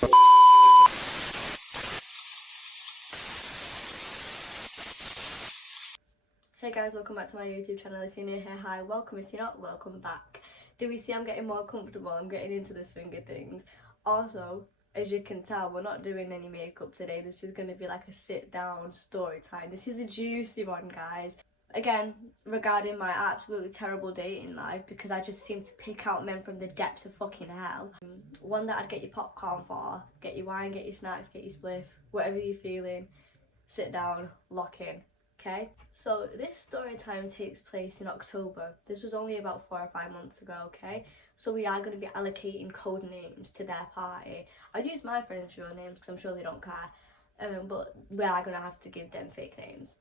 Hey guys, welcome back to my YouTube channel. If you're new here, hi, welcome. If you're not, welcome back. Do we see I'm getting more comfortable? I'm getting into the swing of things. Also, as you can tell, we're not doing any makeup today. This is going to be like a sit down story time. This is a juicy one, guys. Again, regarding my absolutely terrible dating life, because I just seem to pick out men from the depths of fucking hell. One that I'd get your popcorn for, get your wine, get your snacks, get your spliff, whatever you're feeling, sit down, lock in. Okay, so this story time takes place in October. This was only about 4 or 5 months ago, okay? So we are going to be allocating code names to their party. I use my friends' real names because I'm sure they don't care, but we are going to have to give them fake names.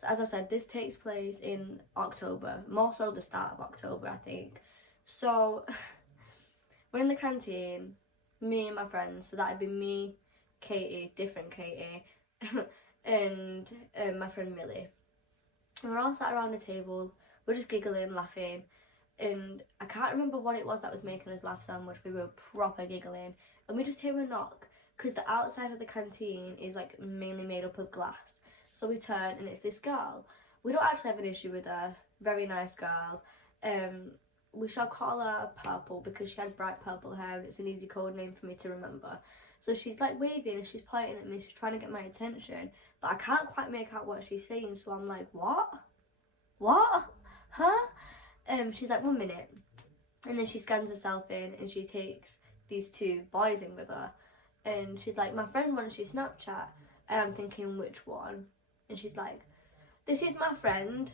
So as I said, this takes place in October, more so the start of October, I think. So we're in the canteen, me and my friends, so that'd be me, Katie, different Katie, and my friend Millie. And we're all sat around the table, we're just giggling, laughing, and I can't remember what it was that was making us laugh so much. We were proper giggling, and we just hear a knock, because the outside of the canteen is like mainly made up of glass. So we turn and it's this girl. We don't actually have an issue with her, very nice girl. We shall call her Purple because she had bright purple hair and it's an easy code name for me to remember. So she's like waving and she's pointing at me, she's trying to get my attention, but I can't quite make out what she's saying, so I'm like, what? What? Huh? She's like, 1 minute. And then she scans herself in and she takes these 2 boys in with her. And she's like, my friend wants your Snapchat. And I'm thinking, which one? And she's like, this is my friend.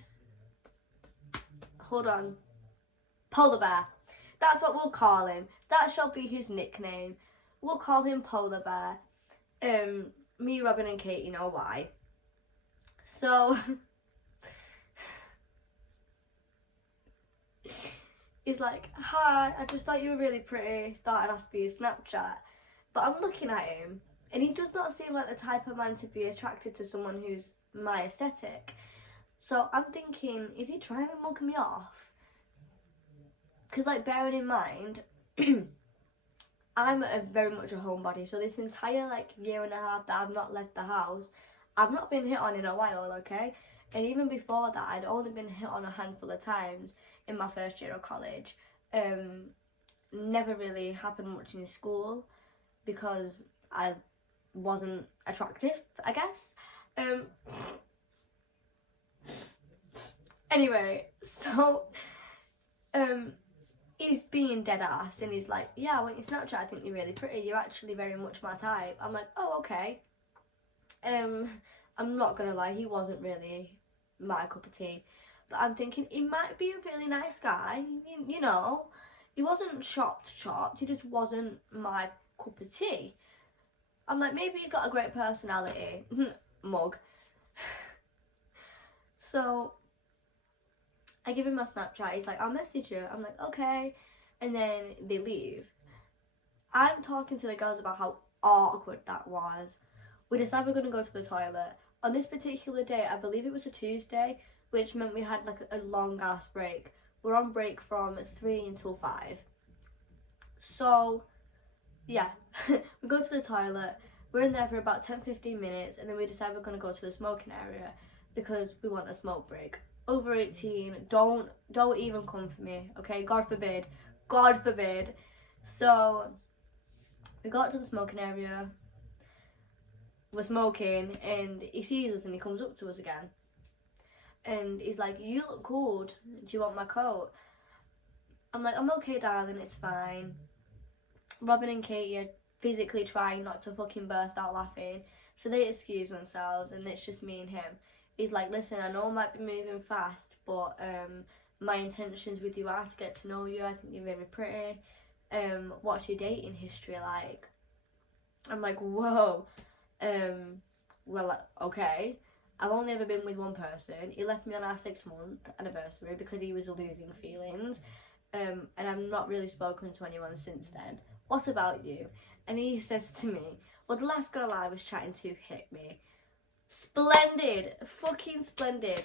Hold on. Polar Bear. That's what we'll call him. That shall be his nickname. We'll call him Polar Bear. Me, Robin and Katie know why. So he's like, hi, I just thought you were really pretty. Thought I'd ask for your Snapchat. But I'm looking at him and he does not seem like the type of man to be attracted to someone who's my aesthetic. So I'm thinking, is he trying to mug me off? Because, like, bearing in mind, I'm very much a homebody, so this entire, like, year and a half that I've not left the house, I've not been hit on in a while, okay? And even before that, I'd only been hit on a handful of times in my first year of college. Never really happened much in school because I wasn't attractive, I guess. Anyway, so he's being dead ass and he's like, yeah, I want your Snapchat, I think you're really pretty, you're actually very much my type. I'm like, oh, okay. I'm not gonna lie, he wasn't really my cup of tea, but I'm thinking he might be a really nice guy, you know. He wasn't chopped, he just wasn't my cup of tea. I'm like, maybe he's got a great personality. Mug. So I give him my Snapchat, he's like, I'll message you. I'm like, okay. And then they leave. I'm talking to the girls about how awkward that was. We decided we're going to go to the toilet. On this particular day, I believe it was a Tuesday, which meant we had like a long ass break. We're on break from 3 until 5. So, yeah, we go to the toilet. We're in there for about 10-15 minutes, and then we decide we're going to go to the smoking area because we want a smoke break. Over 18, don't even come for me, okay? God forbid. God forbid. So we got to the smoking area, we're smoking, and he sees us and he comes up to us again. And he's like, you look good, do you want my coat? I'm like, I'm okay, darling, it's fine. Robin and Katie are physically trying not to fucking burst out laughing, so they excuse themselves and it's just me and him. He's like, listen, I know I might be moving fast, but my intentions with you are to get to know you. I think you're very pretty. What's your dating history like? I'm like, whoa. Well, okay. I've only ever been with one person. He left me on our 6-month anniversary because he was losing feelings. And I've not really spoken to anyone since then. What about you? And he says to me, well, the last girl I was chatting to hit me. Splendid. Fucking splendid.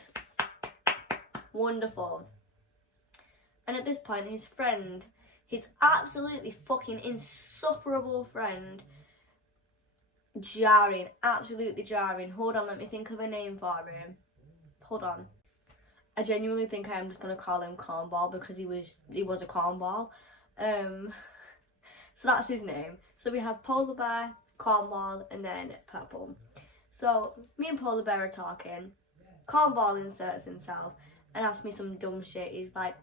Wonderful. And at this point, his friend, his absolutely fucking insufferable friend. Jarring, absolutely jarring. Hold on, let me think of a name for him. Hold on. I genuinely think I am just gonna call him Cornball because he was a cornball. So that's his name. So we have Polar Bear, Cornball, and then Purple. So me and Polar Bear are talking. Cornball inserts himself and asks me some dumb shit. He's like,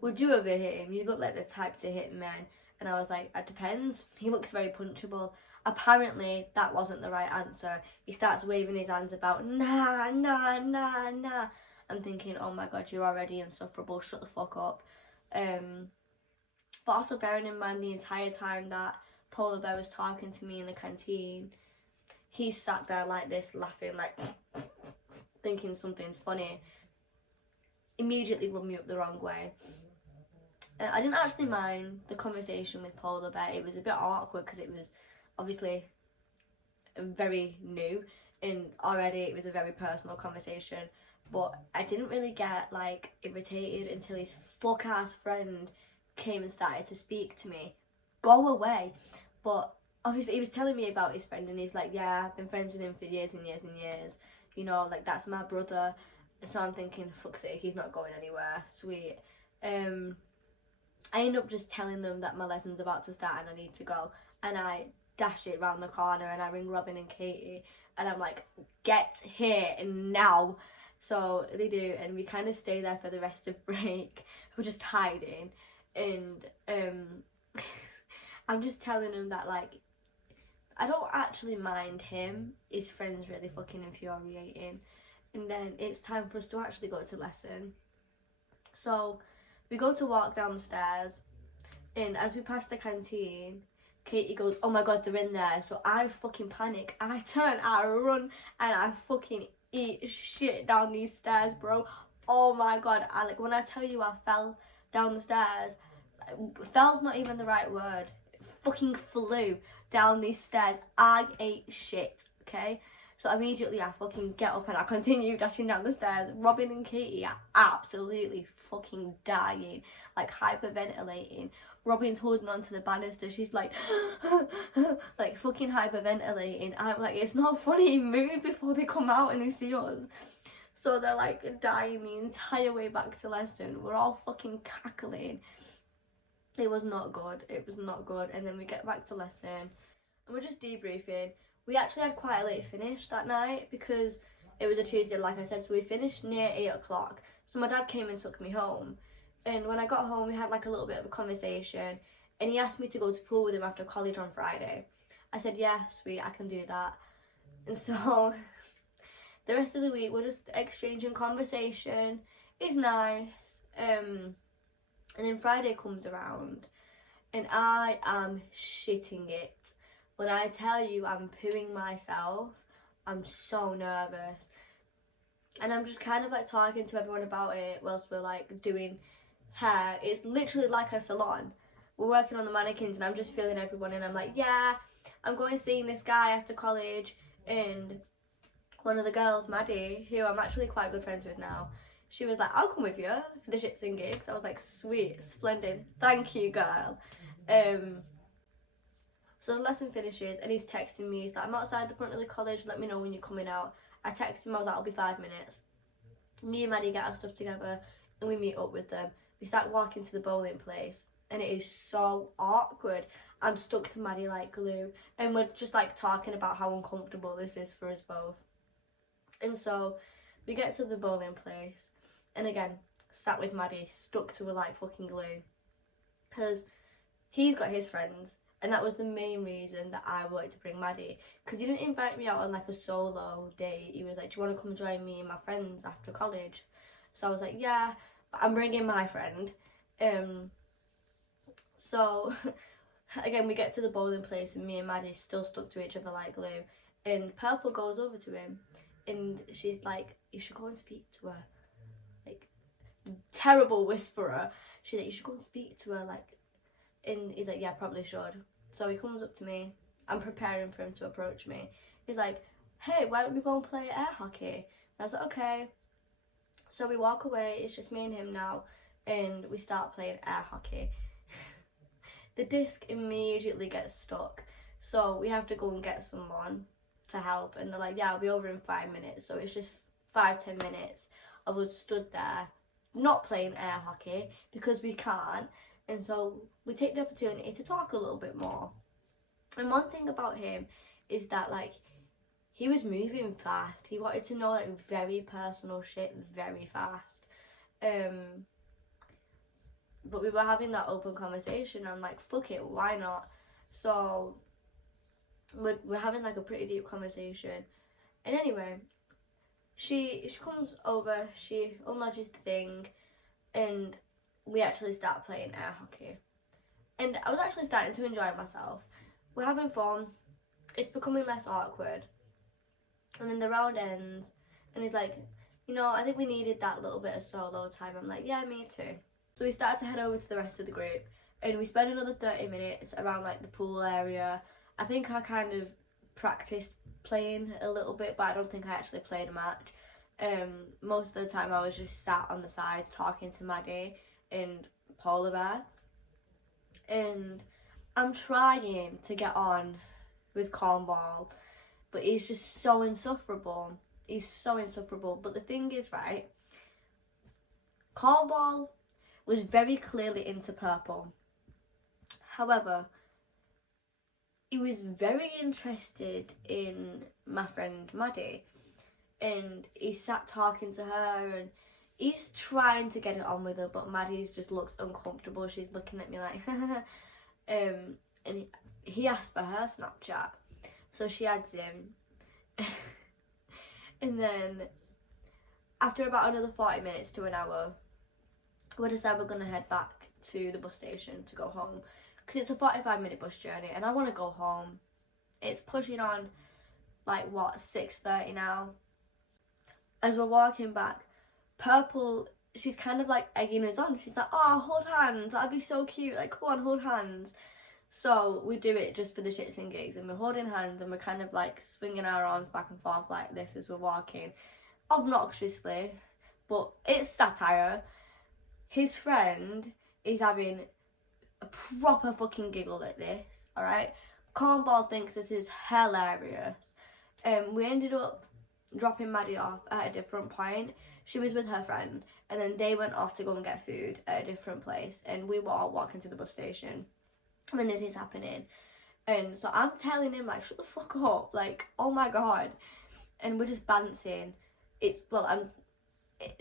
would you ever hit him? You look like the type to hit men. And I was like, it depends. He looks very punchable. Apparently, that wasn't the right answer. He starts waving his hands about, nah, nah, nah, nah. I'm thinking, oh my god, you're already insufferable, shut the fuck up. But also bearing in mind the entire time that Polar Bear was talking to me in the canteen, he sat there like this, laughing, like, thinking something's funny. Immediately rubbed me up the wrong way. I didn't actually mind the conversation with Polar Bear. It was a bit awkward because it was obviously very new and already it was a very personal conversation. But I didn't really get like irritated until his fuck ass friend came and started to speak to me. Go away. But obviously he was telling me about his friend and he's like, yeah, I've been friends with him for years and years and years. You know, like that's my brother. So I'm thinking, fuck's sake, he's not going anywhere. Sweet. I end up just telling them that my lesson's about to start and I need to go. And I dash it round the corner and I ring Robin and Katie and I'm like, get here now. So they do, and we kind of stay there for the rest of break. We're just hiding. And I'm just telling them that, like, I don't actually mind him. His friend's really fucking infuriating. And then it's time for us to actually go to lesson. So we go to walk down the stairs, and as we pass the canteen, Katie goes, oh my god, they're in there. So I fucking panic. I turn, I run, and I fucking eat shit down these stairs, bro. Oh my god, when I tell you I fell down the stairs, fell's not even the right word. Fucking flew down these stairs. I ate shit, okay? So immediately I fucking get up and I continue dashing down the stairs. Robin and Katie are absolutely fucking dying, like hyperventilating. Robin's holding on to the banister. She's like, like fucking hyperventilating. I'm like, it's not funny. Move before they come out and they see us. So they're like dying the entire way back to lesson. We're all fucking cackling. It was not good. It was not good. And then we get back to lesson and we're just debriefing. We actually had quite a late finish that night because it was a Tuesday, like I said, so we finished near 8 o'clock. So my dad came and took me home. And when I got home, we had like a little bit of a conversation. And he asked me to go to pool with him after college on Friday. I said, yeah, sweet, I can do that. And so the rest of the week, we're just exchanging conversation. It's nice. And then Friday comes around and I am shitting it. When I tell you I'm pooing myself, I'm so nervous. And I'm just kind of like talking to everyone about it whilst we're like doing hair. It's literally like a salon. We're working on the mannequins and I'm just filling everyone in. I'm like, yeah, I'm going seeing this guy after college. And one of the girls, Maddie, who I'm actually quite good friends with now, she was like, I'll come with you for the shits and gigs. I was like, sweet, splendid, thank you, girl. So the lesson finishes and he's texting me. He's like, I'm outside the front of the college, let me know when you're coming out. I texted him, I was like, I'll be 5 minutes. Me and Maddie get our stuff together and we meet up with them. We start walking to the bowling place and it is so awkward. I'm stuck to Maddie like glue and we're just like talking about how uncomfortable this is for us both. And so we get to the bowling place and again, sat with Maddie, stuck to her like fucking glue. Because he's got his friends. And that was the main reason that I wanted to bring Maddie. Because he didn't invite me out on like a solo date. He was like, do you want to come join me and my friends after college? So I was like, yeah, but I'm bringing my friend. So again, we get to the bowling place and me and Maddie still stuck to each other like glue. And Purple goes over to him and she's like, you should go and speak to her. Like, terrible whisperer. She's like, you should go and speak to her, like. And he's like, yeah, probably should. So he comes up to me. I'm preparing for him to approach me. He's like, hey, why don't we go and play air hockey? And I was like, okay. So we walk away. It's just me and him now. And we start playing air hockey. the disc immediately gets stuck. So we have to go and get someone to help, and they're like, yeah, I'll be over in 5 minutes. So it's just 5-10 minutes of us stood there not playing air hockey because we can't, and so we take the opportunity to talk a little bit more. And one thing about him is that, like, he was moving fast. He wanted to know, like, very personal shit very fast. But we were having that open conversation. I'm like, fuck it, why not? So we're having like a pretty deep conversation. And anyway, she comes over, she unlatches the thing, and we actually start playing air hockey. And I was actually starting to enjoy myself. We're having fun. It's becoming less awkward. And then the round ends, and he's like, you know, I think we needed that little bit of solo time. I'm like, yeah, me too. So we started to head over to the rest of the group, and we spent another 30 minutes around like the pool area. I think I kind of practiced playing a little bit, but I don't think I actually played a match. Most of the time I was just sat on the sides talking to Maddie and Polar Bear. And I'm trying to get on with Cornball, but he's just so insufferable. He's so insufferable. But the thing is, right, Cornball was very clearly into Purple. However, he was very interested in my friend Maddie, and he sat talking to her, and he's trying to get it on with her, but Maddie just looks uncomfortable. She's looking at me like, and he asked for her Snapchat, so she adds him. And then after about another 40 minutes to an hour, we decided we're going to head back to the bus station to go home, because it's a 45-minute bus journey and I want to go home. It's pushing on like, what, 6:30 now. As we're walking back, Purple, she's kind of like egging us on. She's like, oh, hold hands, that'd be so cute, like, come on, hold hands. So we do it just for the shits and gigs, and we're holding hands and we're kind of like swinging our arms back and forth like this as we're walking, obnoxiously, but it's satire. His friend is having a proper fucking giggle at this, alright? Cornball thinks this is hilarious. We ended up dropping Maddie off at a different point. She was with her friend, and then they went off to go and get food at a different place, and we were all walking to the bus station when this is happening. And so I'm telling him, like, shut the fuck up, like, oh my god. And we're just bouncing. It's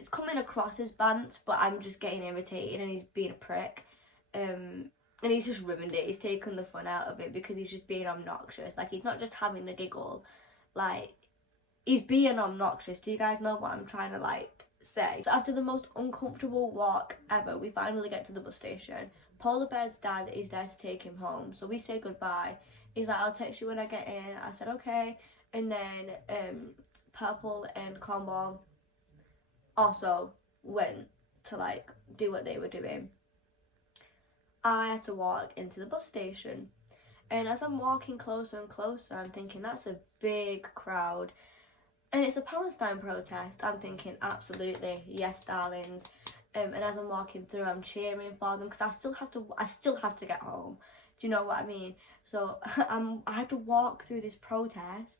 coming across as bants, but I'm just getting irritated, and he's being a prick. And he's just ruined it. He's taken the fun out of it because he's just being obnoxious. Like, he's not just having a giggle, like, he's being obnoxious. Do you guys know what I'm trying to, like, say? So after the most uncomfortable walk ever, we finally get to the bus station. Polar Bear's dad is there to take him home, so we say goodbye. He's like, I'll text you when I get in. I said, okay. And then Purple and Cornball also went to, like, do what they were doing. I had to walk into the bus station, and as I'm walking closer and closer, I'm thinking, that's a big crowd, and it's a Palestine protest. I'm thinking, absolutely, yes, darlings. And as I'm walking through, I'm cheering for them, because I still have to get home. Do you know what I mean? So I have to walk through this protest.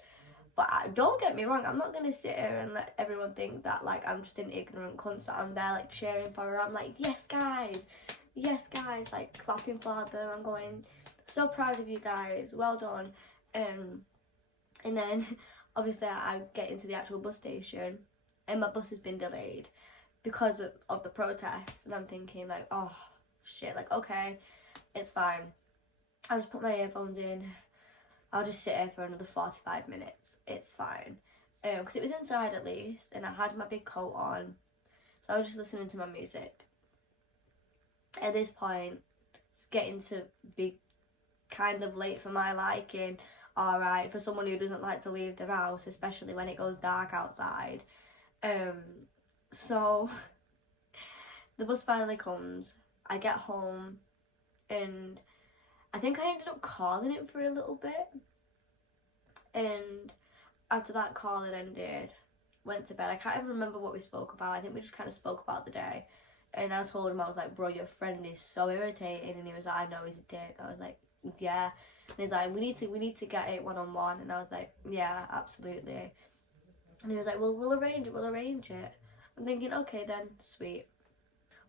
But don't get me wrong, I'm not going to sit here and let everyone think that, like, I'm just an ignorant cunt, so I'm there, like, cheering for her. I'm like, yes, guys, like, clapping for them. I'm going, so proud of you guys, well done. And then, obviously, I get into the actual bus station, and my bus has been delayed because of the protest. And I'm thinking, like, oh, shit, like, okay, it's fine. I'll just put my earphones in. I'll just sit here for another 45 minutes. It's fine. Because it was inside at least, and I had my big coat on. So I was just listening to my music. At this point, it's getting to be kind of late for my liking. Alright, for someone who doesn't like to leave their house, especially when it goes dark outside. So, the bus finally comes. I get home, and I think I ended up calling it for a little bit, and after that call had ended, went to bed. I can't even remember what we spoke about. I think we just kind of spoke about the day, And I told him, I was like, bro, your friend is so irritating. And he was like, I know, he's a dick. I was like, yeah. And he's like, we need to get it one-on-one. And I was like, yeah, absolutely. And he was like, well, we'll arrange it. I'm thinking, okay then, sweet.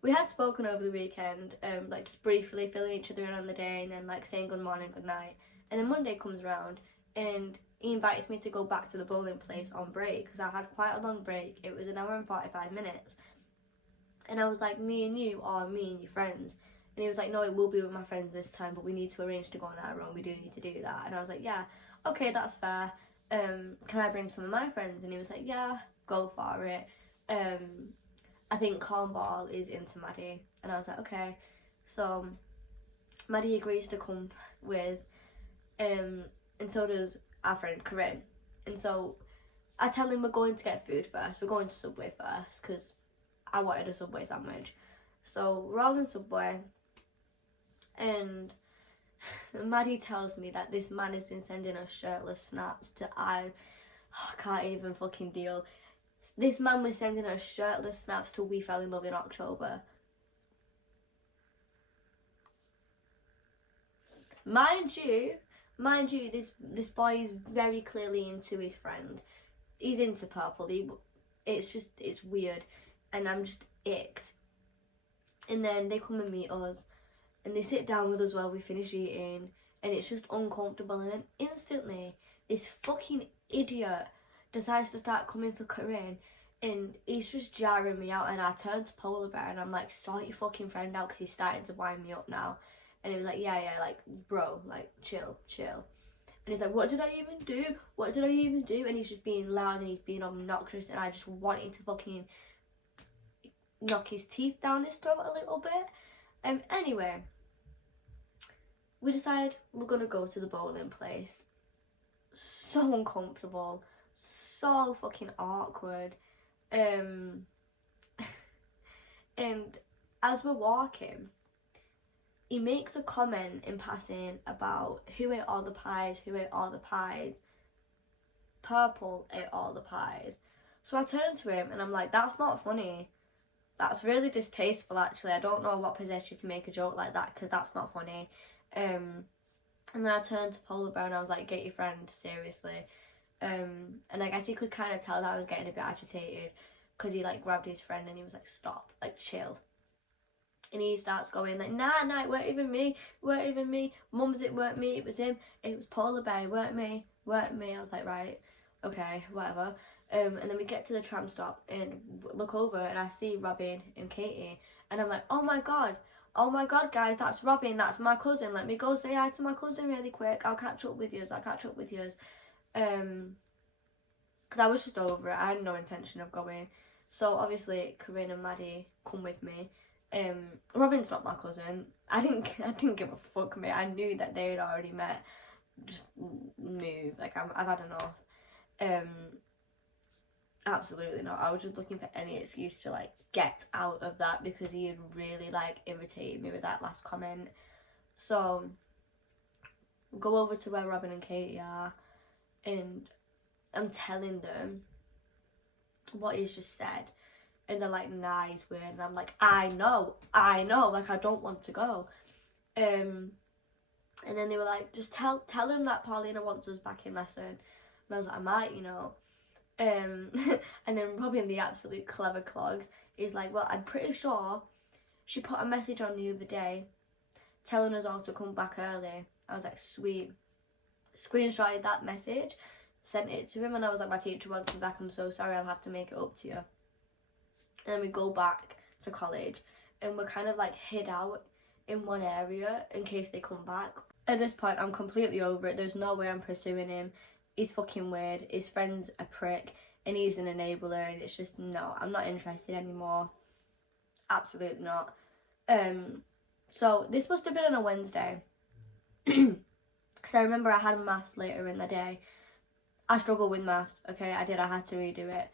We had spoken over the weekend, like just briefly filling each other in on the day and then like saying good morning, good night. And then Monday comes around and he invites me to go back to the bowling place on break because I had quite a long break. It was an hour and 45 minutes. And I was like, me and you, or me and your friends. And he was like, no, it will be with my friends this time, but we need to arrange to go on our own. We do need to do that. And I was like, yeah, okay, that's fair. Can I bring some of my friends? And he was like, yeah, go for it. I think Cornball is into Maddie. And I was like, okay. So Maddie agrees to come with, and so does our friend Corinne. And so I tell him we're going to get food first. We're going to Subway first because I wanted a Subway sandwich. So we're all in Subway, and Maddie tells me that this man has been sending us shirtless snaps to I can't even fucking deal. This man was sending us shirtless snaps till we fell in love in October. Mind you, this boy is very clearly into his friend. He's into Purple. It's weird, and I'm just icked. And then they come and meet us, and they sit down with us while we finish eating, and it's just uncomfortable. And then instantly, this fucking idiot decides to start coming for Corinne, and he's just jarring me out. And I turn to Polar Bear, and I'm like, sort your fucking friend out, because he's starting to wind me up now. And he was like, yeah, like, bro, like, chill. And he's like, what did I even do? And he's just being loud and he's being obnoxious, and I just wanted to fucking knock his teeth down his throat a little bit. Anyway, we decided we're gonna go to the bowling place. So uncomfortable, so fucking awkward. And as we're walking, he makes a comment in passing about who ate all the pies. Purple ate all the pies. So I turn to him and I'm like, that's not funny. That's really distasteful, actually. I don't know what possessed you to make a joke like that, because that's not funny. And then I turned to Polar Bear and I was like, get your friend, seriously. And I guess he could kind of tell that I was getting a bit agitated, because he like grabbed his friend and he was like, stop, like, chill. And he starts going like, nah, it weren't even me. Mum's, it weren't me, it was him. It was Polar Bear, it weren't me. I was like, right, okay, whatever. And then we get to the tram stop and look over and I see Robin and Katie. And I'm like, oh my god, guys, that's Robin, that's my cousin. Let me go say hi to my cousin really quick. I'll catch up with yous. Because I was just over it. I had no intention of going. So obviously Corinne and Maddie come with me. Robin's not my cousin. I didn't give a fuck, mate. I knew that they had already met. Just move. Like, I've had enough. Absolutely not. I was just looking for any excuse to like get out of that, because he had really like irritated me with that last comment. So go over to where Robin and Katie are, and I'm telling them what he's just said. And they're like, nah, he's weird. And I'm like, I know, like, I don't want to go. And then they were like, just tell him that Paulina wants us back in lesson. And I was like, I might, you know. And then Robin, the absolute clever clogs, is like, well, I'm pretty sure she put a message on the other day telling us all to come back early. I was like, sweet. Screenshotted that message, sent it to him, and I was like, my teacher wants me back, I'm so sorry, I'll have to make it up to you. And then we go back to college, and we're kind of like hid out in one area in case they come back. At this point, I'm completely over it. There's no way I'm pursuing him. He's fucking weird. His friend's a prick, and he's an enabler, and it's just, no, I'm not interested anymore. Absolutely not. So this must have been on a Wednesday, because I remember I had maths later in the day. I struggle with maths, okay? I had to redo it.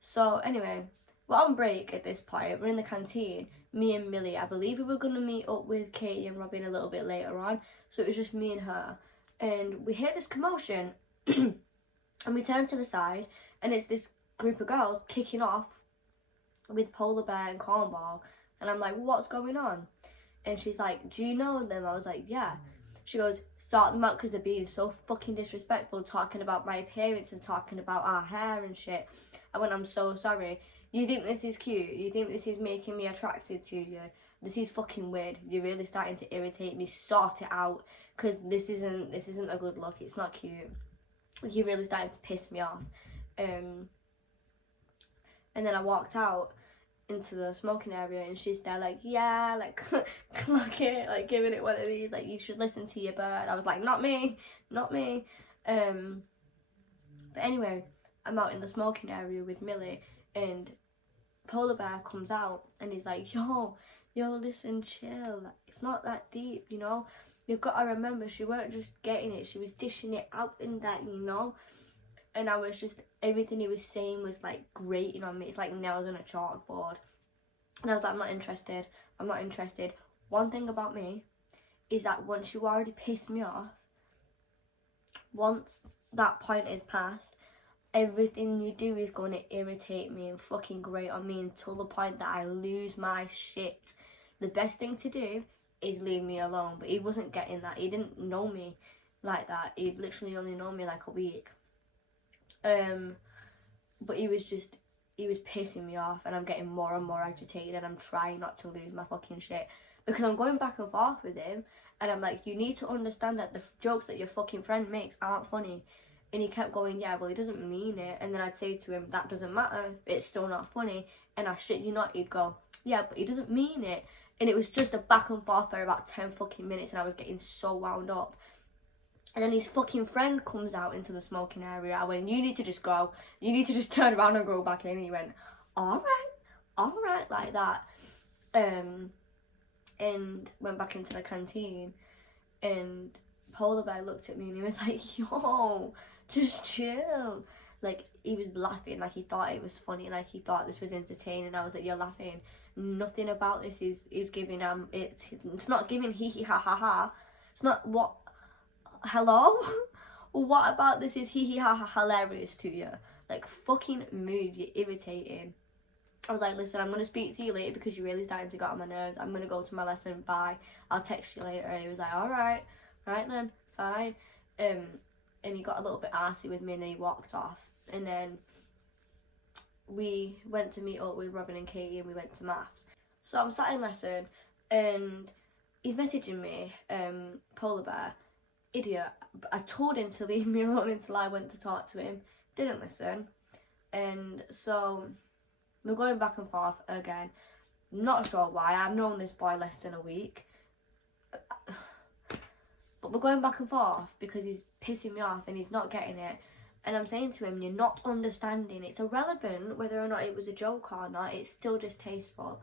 So anyway, we're on break at this point. We're in the canteen, me and Millie. I believe we were going to meet up with Katie and Robin a little bit later on. So it was just me and her. And we hear this commotion. And we turn to the side, and it's this group of girls kicking off with Polar Bear and Cornball, and I'm like, what's going on? And she's like, do you know them? I was like, yeah. She goes, sort them out because they're being so fucking disrespectful, talking about my appearance and talking about our hair and shit. I went, I'm so sorry. You think this is cute? You think this is making me attracted to you? This is fucking weird. You're really starting to irritate me. Sort it out, because this isn't a good look. It's not cute. You're really starting to piss me off. And then I walked out into the smoking area, and she's there like, yeah, like clock it, like giving it one of these, like, you should listen to your bird. I was like, not me. But anyway, I'm out in the smoking area with Millie, and Polar Bear comes out and he's like, yo, listen, chill, it's not that deep, you know. You've got to remember, she weren't just getting it, she was dishing it out and that, you know. And I was just, everything he was saying was like grating on me. It's like nails on a chalkboard. And I was like, I'm not interested. One thing about me is that once you already piss me off, once that point is past, everything you do is going to irritate me and fucking grate on me until the point that I lose my shit. The best thing to do is leave me alone. But he wasn't getting that. He didn't know me like that. He'd literally only known me like a week. But he was pissing me off, and I'm getting more and more agitated, and I'm trying not to lose my fucking shit, because I'm going back and forth with him, and I'm like, you need to understand that the jokes that your fucking friend makes aren't funny. And he kept going, yeah, well, he doesn't mean it. And then I'd say to him, that doesn't matter, it's still not funny. And I shit you not, he'd go, yeah, but he doesn't mean it. And it was just a back and forth for about 10 fucking minutes, and I was getting so wound up. And then his fucking friend comes out into the smoking area. I went, you need to just go. You need to just turn around and go back in. He went, all right, like that. And went back into the canteen. And Polar Bear looked at me and he was like, yo, just chill. Like, he was laughing, like he thought it was funny, like he thought this was entertaining. I was like, you're laughing. Nothing about this is giving, it's not giving hee hee ha ha ha. It's not what... Hello? What about this is hee hee ha ha hilarious to you? Like, fucking move, you're irritating. I was like, listen, I'm going to speak to you later because you're really starting to get on my nerves. I'm going to go to my lesson, bye. I'll text you later. And he was like, alright then, fine. And he got a little bit arsey with me, and then he walked off. And then we went to meet up with Robin and Katie, and we went to maths. So I'm sat in lesson, and he's messaging me, Polar Bear, idiot. I told him to leave me alone until I went to talk to him. Didn't listen. And so we're going back and forth again. Not sure why. I've known this boy less than a week. But we're going back and forth because he's pissing me off and he's not getting it. And I'm saying to him, you're not understanding. It's irrelevant whether or not it was a joke or not. It's still distasteful.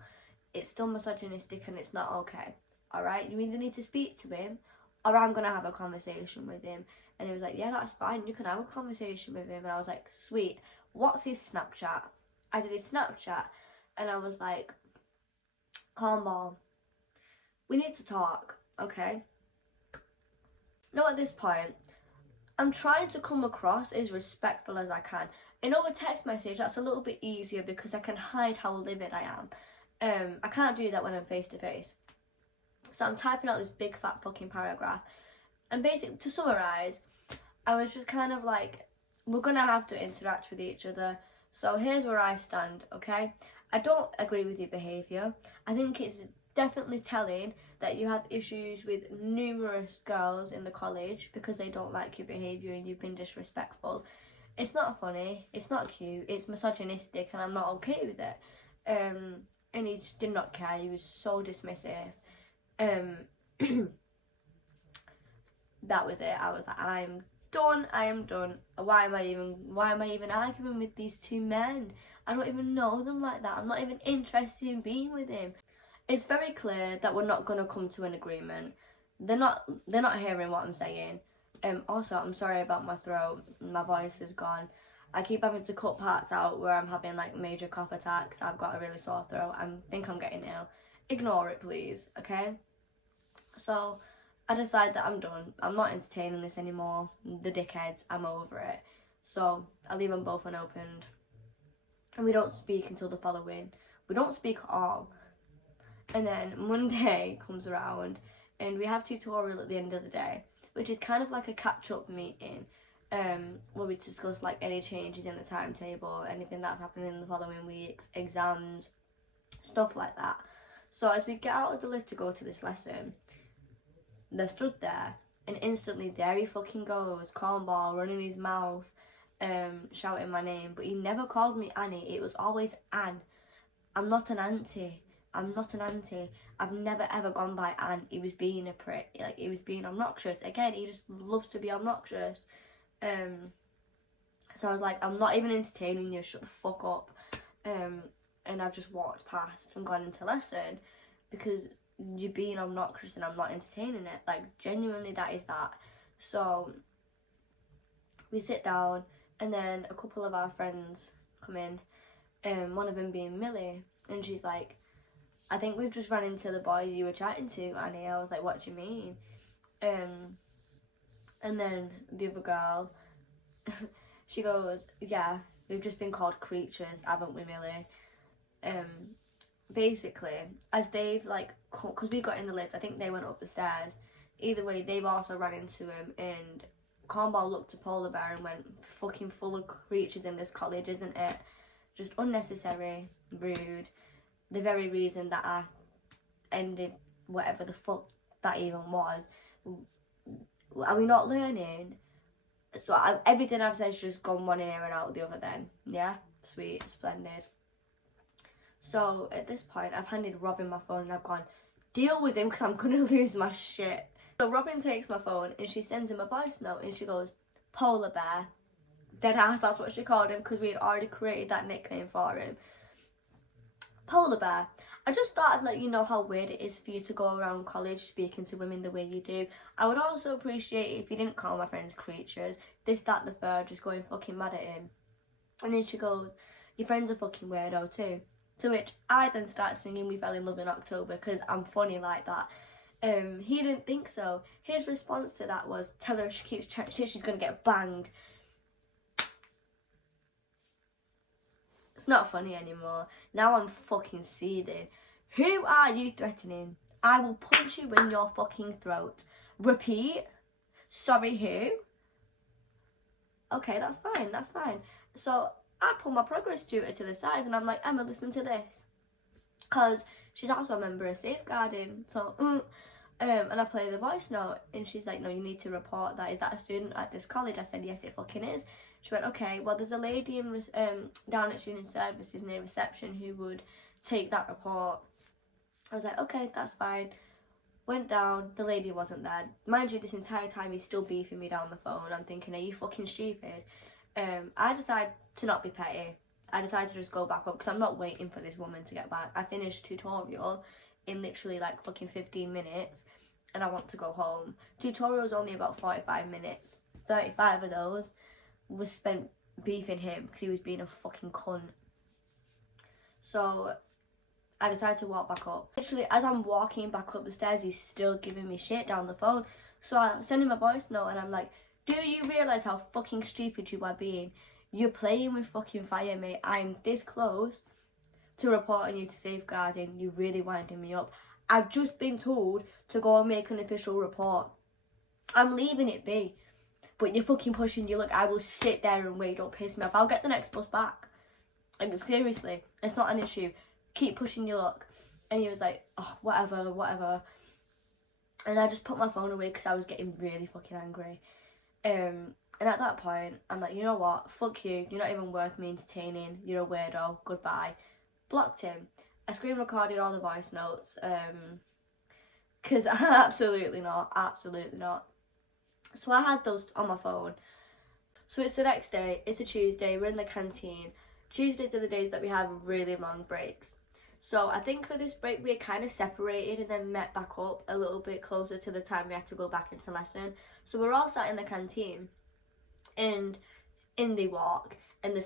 It's still misogynistic, and it's not okay. Alright? You either need to speak to him, or I'm going to have a conversation with him. And he was like, yeah, that's fine. You can have a conversation with him. And I was like, sweet. What's his Snapchat? I did his Snapchat. And I was like, Cornball, we need to talk, okay? No, at this point, I'm trying to come across as respectful as I can. In over text message, that's a little bit easier because I can hide how livid I am. I can't do that when I'm face to face. So I'm typing out this big fat fucking paragraph. And basically, to summarise, I was just kind of like, we're going to have to interact with each other. So here's where I stand, okay? I don't agree with your behaviour. I think it's definitely telling that you have issues with numerous girls in the college because they don't like your behaviour and you've been disrespectful. It's not funny, it's not cute, it's misogynistic, and I'm not okay with it. And he just did not care. He was so dismissive. That was it. I was like, I am done. Why am I even arguing with these two men? I don't even know them like that. I'm not even interested in being with him. It's very clear that we're not gonna come to an agreement. They're not hearing what I'm saying. Also, I'm sorry about my throat. My voice is gone. I keep having to cut parts out where I'm having like major cough attacks. I've got a really sore throat. I think I'm getting ill. Ignore it, please, okay? So I decide that I'm done. I'm not entertaining this anymore. The dickheads, I'm over it. So I leave them both unopened. And we don't speak until the following We don't speak at all. And then Monday comes around and we have tutorial at the end of the day, which is kind of like a catch-up meeting, where we discuss like any changes in the timetable, anything that's happening in the following weeks, exams, stuff like that. So as we get out of the lift to go to this lesson, they stood there and instantly there he fucking goes, cornball, running his mouth, shouting my name. But he never called me Annie, it was always Anne. I'm not an auntie. I'm not an auntie. I've never ever gone by Anne. He was being a prick. Like, he was being obnoxious. Again, he just loves to be obnoxious. So I was like, I'm not even entertaining you, shut the fuck up. And I've just walked past and gone into lesson because you're being obnoxious and I'm not entertaining it. Like, genuinely, that is that. So we sit down and then a couple of our friends come in, one of them being Millie, and she's like, I think we've just run into the boy you were chatting to, Annie. I was like, what do you mean? And then the other girl, she goes, yeah, we've just been called creatures, haven't we, Millie? Basically, as they've like, because we got in the lift, I think they went up the stairs. Either way, they've also ran into him, and Cornball looked to Polar Bear and went, fucking full of creatures in this college, isn't it? Just unnecessary, rude. The very reason that I ended whatever the fuck that even was. Are we not learning? So everything I've said has just gone one ear and out the other then. Yeah? Sweet. Splendid. So at this point, I've handed Robin my phone and I've gone, deal with him because I'm going to lose my shit. So Robin takes my phone and she sends him a voice note and she goes, Polar Bear. Deadass, that's what she called him because we had already created that nickname for him. Polar Bear, I just thought I'd let you know how weird it is for you to go around college speaking to women the way you do. I would also appreciate it if you didn't call my friends creatures, this, that, the third, just going fucking mad at him. And then she goes, your friend's a fucking weirdo too. To which I then start singing We Fell in Love in October because I'm funny like that. He didn't think so. His response to that was, tell her if she keeps chatting shit, she's going to get banged. It's not funny anymore. Now I'm fucking seething. Who are you threatening? I will punch you in your fucking throat. Repeat. Sorry, who? Okay, that's fine, that's fine. So I pull my progress tutor to the side and I'm like, Emma, listen to this. Because she's also a member of safeguarding. So, and I play the voice note and she's like, no, you need to report that. Is that a student at this college? I said, yes, it fucking is. She went, okay, well, there's a lady in down at Student Services near reception who would take that report. I was like, okay, that's fine. Went down, the lady wasn't there. Mind you, this entire time he's still beefing me down the phone. I'm thinking, are you fucking stupid? I decided to not be petty. I decided to just go back up because I'm not waiting for this woman to get back. I finished tutorial in literally like fucking 15 minutes and I want to go home. Tutorial's only about 45 minutes. 35 of those was spent beefing him because he was being a fucking cunt. So I decided to walk back up. Literally, as I'm walking back up the stairs, he's still giving me shit down the phone. So I send him a voice note and I'm like, do you realise how fucking stupid you are being? You're playing with fucking fire, mate. I'm this close to reporting you to safeguarding. You're really winding me up. I've just been told to go and make an official report. I'm leaving it be. But you're fucking pushing your luck. I will sit there and wait. Don't piss me off. I'll get the next bus back. Like, seriously, it's not an issue. Keep pushing your luck. And he was like, oh, whatever. And I just put my phone away because I was getting really fucking angry. And at that point, I'm like, you know what? Fuck you. You're not even worth me entertaining. You're a weirdo. Goodbye. Blocked him. I screen recorded all the voice notes. Because absolutely not. So I had those on my phone. So it's the next day. It's a Tuesday. We're in the canteen. Tuesdays are the days that we have really long breaks. So I think for this break we had kind of separated and then met back up a little bit closer to the time we had to go back into lesson. So we're all sat in the canteen and in they walk, and the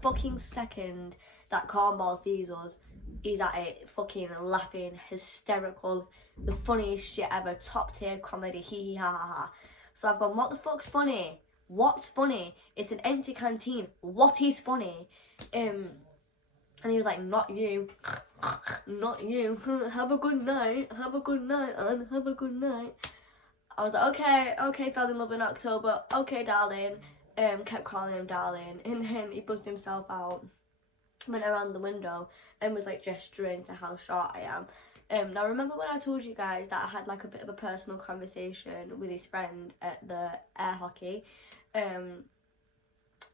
fucking second that Cornball sees us, he's at it fucking laughing, hysterical, the funniest shit ever, top tier comedy, hee hee ha ha ha. So I've gone, what the fuck's funny? What's funny? It's an empty canteen. What is funny? And he was like, not you, not you, have a good night, and have a good night. I was like, okay, fell in love in October, okay, darling. Kept calling him darling, and then he buzzed himself out, went around the window, and was like gesturing to how short I am. Now remember when I told you guys that I had like a bit of a personal conversation with his friend at the air hockey?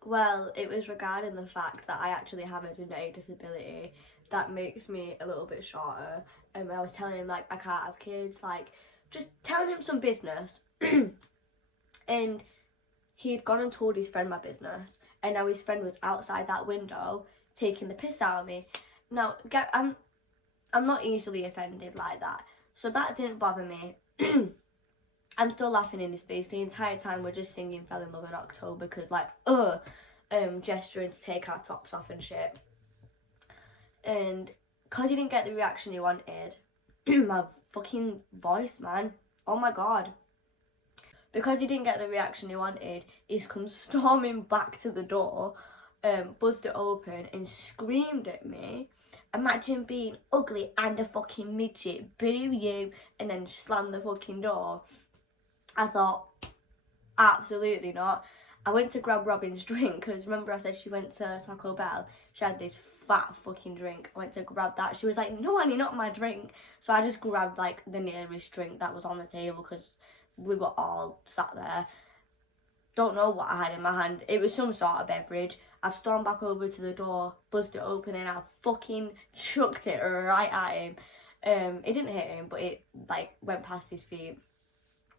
Well, it was regarding the fact that I actually have a genetic disability that makes me a little bit shorter. And I was telling him like I can't have kids, like just telling him some business. And he had gone and told his friend my business, and now his friend was outside that window taking the piss out of me. Now, I'm not easily offended like that, so that didn't bother me. I'm still laughing in his face the entire time. We're just singing Fell in Love in October because like, gesturing to take our tops off and shit. And because he didn't get the reaction he wanted, my fucking voice, man, oh my god. Because he didn't get the reaction he wanted, he's come storming back to the door, buzzed it open and screamed at me. Imagine being ugly and a fucking midget, boo you, and then slammed the fucking door. I thought, absolutely not. I went to grab Robin's drink, because remember I said she went to Taco Bell? She had this fat fucking drink. I went to grab that. She was like, no Annie, not my drink. So I just grabbed like the nearest drink that was on the table, because we were all sat there. Don't know what I had in my hand. It was some sort of beverage. I stormed back over to the door, buzzed it open, and I fucking chucked it right at him. It didn't hit him, but it like went past his feet.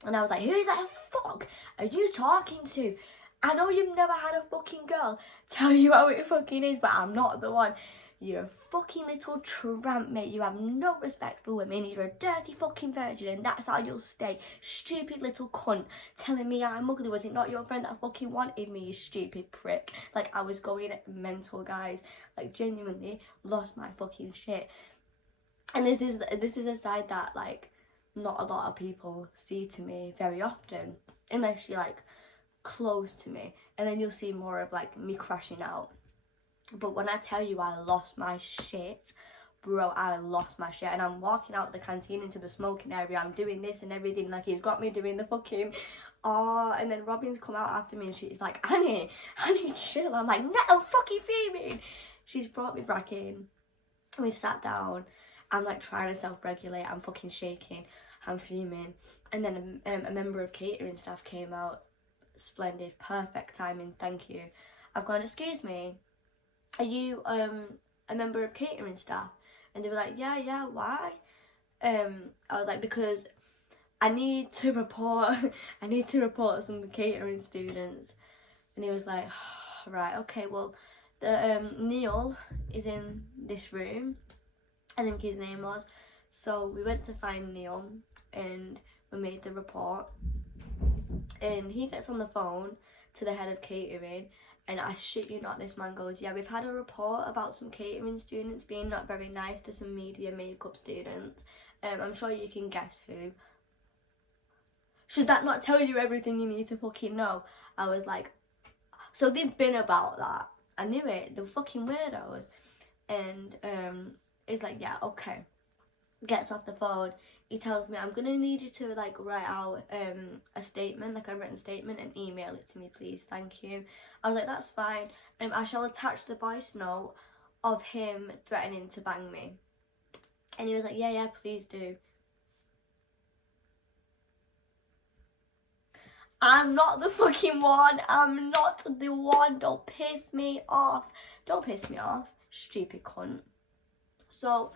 And I was like, who the fuck are you talking to? I know you've never had a fucking girl tell you how it fucking is, but I'm not the one. You're a fucking little tramp, mate. You have no respect for women. You're a dirty fucking virgin, and that's how you'll stay. Stupid little cunt telling me I'm ugly. Was it not your friend that fucking wanted me, you stupid prick? Like, I was going mental, guys. Like, genuinely lost my fucking shit. And this is a side that, like, not a lot of people see to me very often, unless you're like close to me, and then you'll see more of like me crashing out. But when I tell you I lost my shit, bro, I lost my shit. And I'm walking out the canteen into the smoking area, I'm doing this and everything, like he's got me doing the fucking and then Robin's come out after me and she's like, Annie, chill. I'm like, no, fucking fuming. She's brought me back in, we've sat down, I'm like trying to self-regulate, I'm fucking shaking, I'm fuming. And then a member of catering staff came out. Splendid, perfect timing, thank you. I've gone, excuse me, are you a member of catering staff? And they were like, yeah, why? I was like, because I need to report some catering students. And he was like, right, okay, well, the Neil is in this room, I think his name was. So we went to find Neil and we made the report, and he gets on the phone to the head of catering, and I shit you not, this man goes, yeah, we've had a report about some catering students being not very nice to some media makeup students. I'm sure you can guess who. Should that not tell you everything you need to fucking know? I was like, so they've been about that. I knew it, the fucking weirdos. And it's like, yeah, okay. Gets off the phone, he tells me, I'm gonna need you to like write out a statement, like a written statement, and email it to me, please, thank you. I was like, that's fine. I shall attach the voice note of him threatening to bang me. And he was like, yeah, please do. I'm not the fucking one. I'm not the one. Don't piss me off. Don't piss me off, stupid cunt. So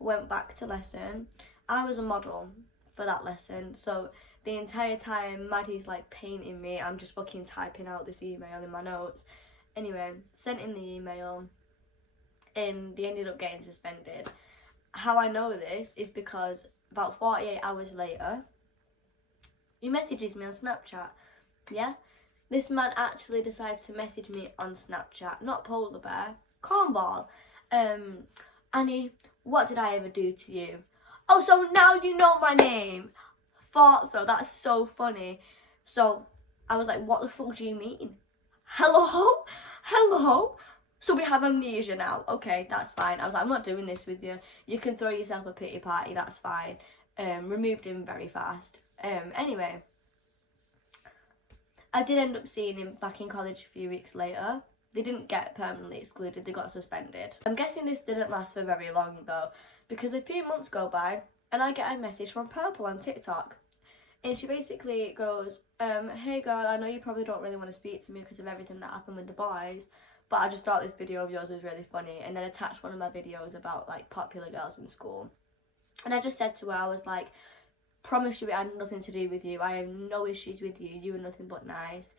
went back to lesson. I was a model for that lesson, so the entire time Maddie's like painting me, I'm just fucking typing out this email in my notes. Anyway, sent him the email and they ended up getting suspended. How I know this is because about 48 hours later, he messages me on Snapchat. Yeah, this man actually decides to message me on Snapchat, not Polar Bear, Cornball. Annie, what did I ever do to you? Oh, so now you know my name. Thought so, that's so funny. So I was like, what the fuck do you mean? Hello? so we have amnesia now. Okay, that's fine. I was like, I'm not doing this with you. You can throw yourself a pity party, that's fine. Removed him very fast. Anyway, I did end up seeing him back in college a few weeks later. They didn't get permanently excluded, they got suspended. I'm guessing this didn't last for very long though, because a few months go by and I get a message from Purple on TikTok. And she basically goes, hey girl, I know you probably don't really want to speak to me because of everything that happened with the boys, but I just thought this video of yours was really funny, and then attached one of my videos about like popular girls in school. And I just said to her, I was like, promise you it had nothing to do with you. I have no issues with you. You were nothing but nice.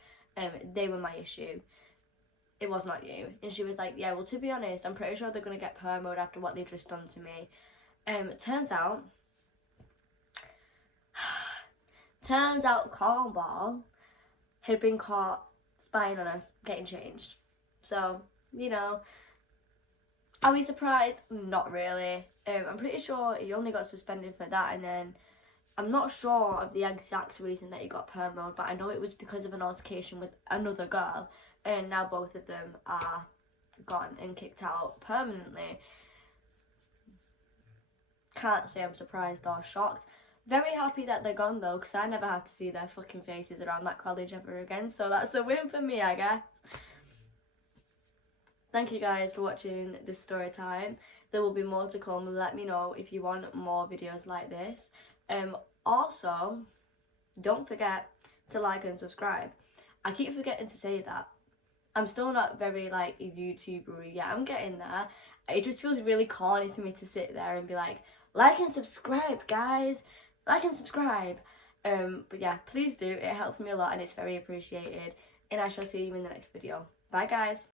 They were my issue. It was not you. And she was like, yeah, well, to be honest, I'm pretty sure they're going to get permoed after what they've just done to me. Turns out Cornball had been caught spying on her, getting changed. So, you know, are we surprised? Not really. I'm pretty sure he only got suspended for that, and then I'm not sure of the exact reason that he got permoed, but I know it was because of an altercation with another girl, and now both of them are gone and kicked out permanently. Can't say I'm surprised or shocked. Very happy that they're gone though, because I never have to see their fucking faces around that college ever again, so that's a win for me, I guess. Thank you guys for watching this story time. There will be more to come. Let me know if you want more videos like this. Also, don't forget to like and subscribe. I keep forgetting to say that. I'm still not very like YouTuber-y yet. I'm getting there. It just feels really corny for me to sit there and be like and subscribe, guys. Like and subscribe. But yeah, please do. It helps me a lot and it's very appreciated. And I shall see you in the next video. Bye, guys.